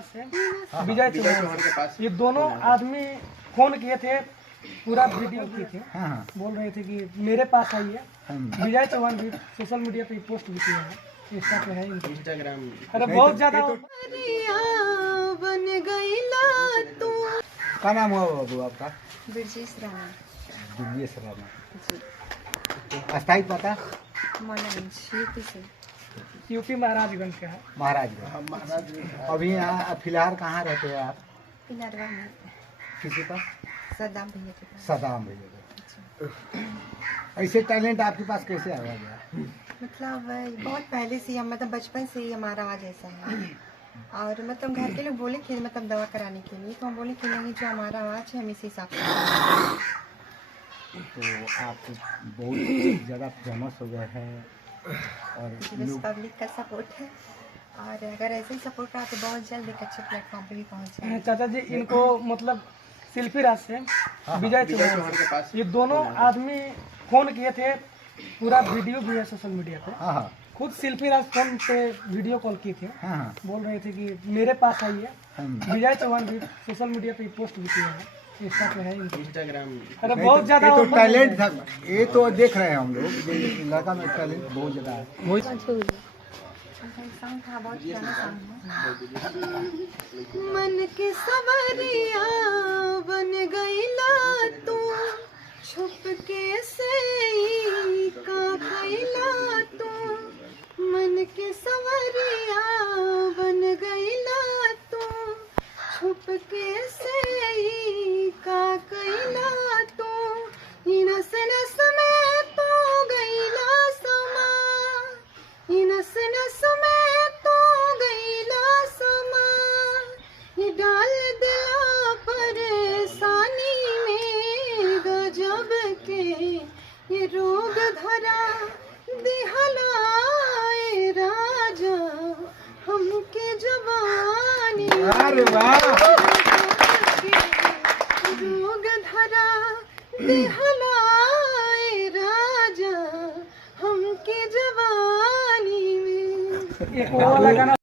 राज से विजय चौहान के पास ये दोनों आदमी फोन किए थे, पूरा वीडियो किए थे। बोल रहे थे कि मेरे पास आइए। विजय चौहान भी सोशल मीडिया पे पोस्ट भी किए हैं, इंस्टा पे है, इंस्टाग्राम। अरे बहुत ज्यादा बन गईला तू। क्या नाम हुआ बाबू आपका? ब्रजेश राणा। ब्रजेश राणा अस्थायी पता? यूपी से। यूपी महाराजगंज का है। महाराजगंज। अभी यहाँ फिलहाल कहाँ रहते हैं आप? पिलरवा में। किसी का? सदाम भैया के पास। सदाम भैया। ऐसे टैलेंट आपके पास कैसे आ गया? मतलब बहुत पहले से ही, मतलब बचपन से ही हमारा आवाज़ ऐसा है। और मतलब घर के लोग बोले कि मतलब दवा कराने के लिए, तो हम बोले कि नहीं, जो हमारा आवाज़ है हम इसी हिसाब से। तो आप बहुत ज़्यादा फेमस हो गए हैं और बस पब्लिक का सपोर्ट है, और अगर ऐसे ही सपोर्ट रहा तो बहुत जल्द एक अच्छे प्लेटफॉर्म पे भी पहुँच जाए। चाचा जी इनको मतलब शिल्पी राज से विजय चौहान के पास ये दोनों आदमी फोन किए थे, पूरा वीडियो भी है सोशल मीडिया पे। खुद शिल्पी राज फोन पे वीडियो कॉल किए थे। बोल रहे थे कि मेरे पास आइए। विजय चौहान भी सोशल मीडिया पे पोस्ट भी किए हैं, इंस्टा पे है, इंस्टाग्राम। अरे बहुत ज्यादा तो टैलेंट था, ये तो देख रहे हैं हम लोग, ये लड़का में टैलेंट बहुत ज्यादा है। मन के सवरिया बन गईला तू, छुप के से का गईला तू। मन के सवरिया बन गईला तू, छुप के से का गईला तू। नस नस में तो गईला समा, नस नस में तो गईला समा। ये डाल दिला परेशानी में गजब के, ये रोग धरा दिहलाए राजा हमके जवानी। अरे वाह! रोग धरा दिहलाए राजा हमके जवानी में। एक वो वाला गाना